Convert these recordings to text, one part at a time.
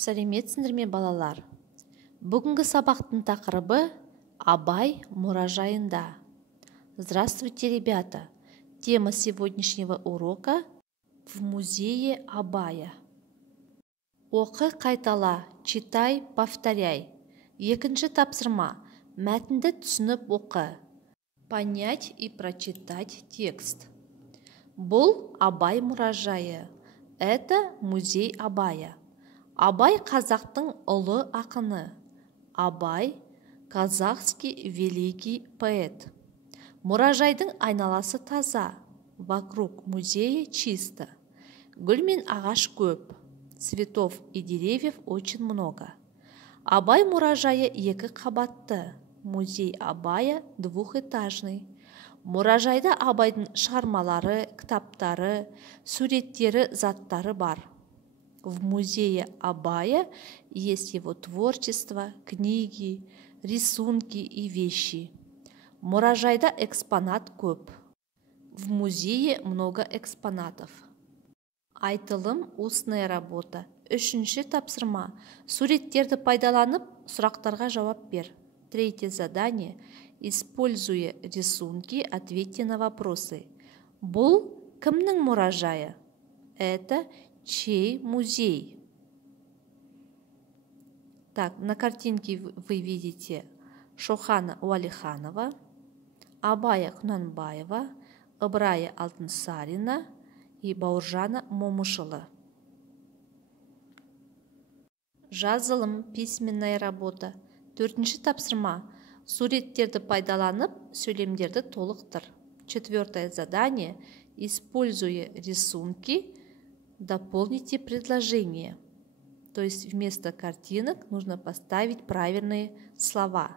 Сәлеметсіңдер ме, балалар? Бүгінгі сабақтың тақырыбы Абай мұражайында. Здравствуйте, ребята! Тема сегодняшнего урока в музее Абая. Оқы, қайтала, читай, повторяй. Екінші тапсырма. Мәтінді түсініп оқы. Понять и прочитать текст. Бұл Абай мұражайы. Это музей Абая. Абай қазақтың ұлы ақыны. Абай – казахский великий поэт. Мұражайдың айналасы таза. Вокруг музея чисто. Гүл мен ағаш көп. Цветов и деревьев очень много. Абай мұражайы екі қабатты. Музей Абая двухэтажный. Мұражайда Абайдың шығармалары, кітаптары, суреттері, заттары бар. В музее Абая есть его творчество, книги, рисунки и вещи. Мұражайда экспонат көп. В музее много экспонатов. Айтылым, устная работа. Үшінші тапсырма. Суреттерді пайдаланып, сұрақтарға жауап бер. Третье задание. Используя рисунки, ответьте на вопросы. Бұл кімнің мұражайы? Это чей музей? Так, на картинке вы видите Шохана Уалиханова, Абая Кунанбаева, Ыбырая Алтынсарина и Бауыржана Момышылы. Жазылым, письменная работа. Төртінші тапсырма. Суреттерді пайдаланып, сөйлемдерді толықтыр. Четвертое задание. Используя рисунки, дополните предложение. То есть вместо картинок нужно поставить правильные слова.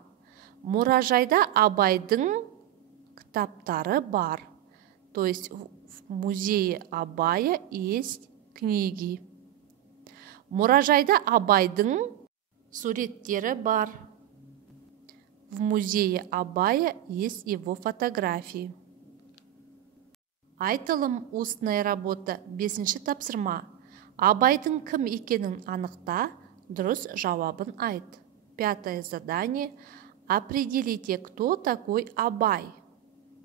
Мұражайда Абайдың кітаптары бар. То есть в музее Абая есть книги. Мұражайда Абайдың суреттері бар. В музее Абая есть его фотографии. Айтылым, устная работа. Бесінші тапсырма. Абайдың кім екенін анықта, дұрыс жауабын айт. Пятое задание. Определите, кто такой Абай.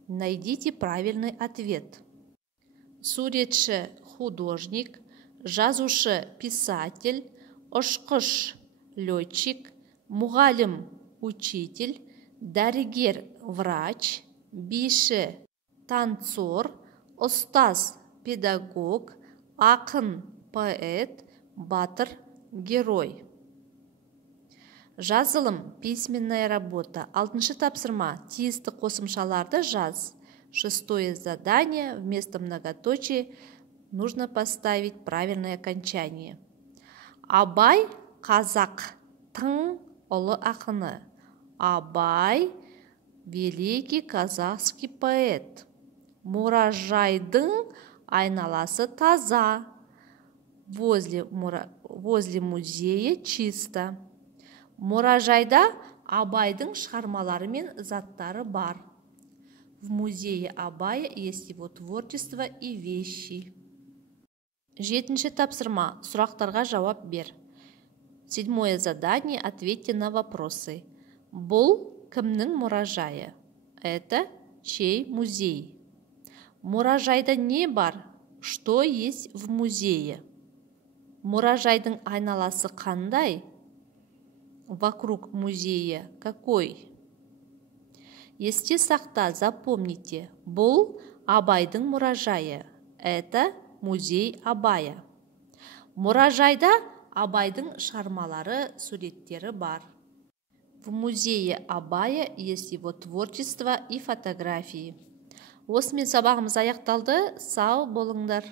Найдите правильный ответ. Суретші – художник, жазушы – писатель, ұшқыш – летчик, мұғалім – учитель, дәрігер – врач, биші – танцор, ұстаз – педагог, ақын – поэт, батыр – герой. Жазылым, письменная работа. Алтыншы тапсырма. Тиісті қосымшаларды жаз. Шестое задание. Вместо многоточия нужно поставить правильное окончание. Абай қазақтың ұлы ақыны. Абай великий казахский поэт. Мұражайдың айналасы таза. Возле музея чисто. Мұражайда Абайдың шығармалары мен заттары бар. В музее Абая есть его творчество и вещи. Жетінші тапсырма. Сұрақтарға жауап бер. Седьмое задание. Ответьте на вопросы. Бұл кімнің мұражайы? Это чей музей? Мұражайда не бар? Что есть в музее? Мұражайдың айналасы қандай? Вокруг музея какой? Есте сақта, запомните. Бұл Абайдың мұражайы. Это музей Абая. Мұражайда Абайдың шығармалары, суреттері бар. В музее Абая есть его творчество и фотографии. Осымен сабағымыз аяқталды. Сау болыңдар.